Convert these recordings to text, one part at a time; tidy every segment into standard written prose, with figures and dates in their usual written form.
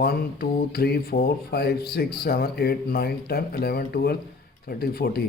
1 2 3 4 5 6 7 8 9 10 11 12 13 14،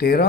13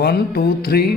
1 2 3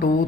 2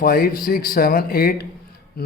5 6 7 8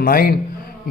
9،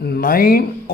9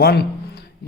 1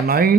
9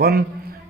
1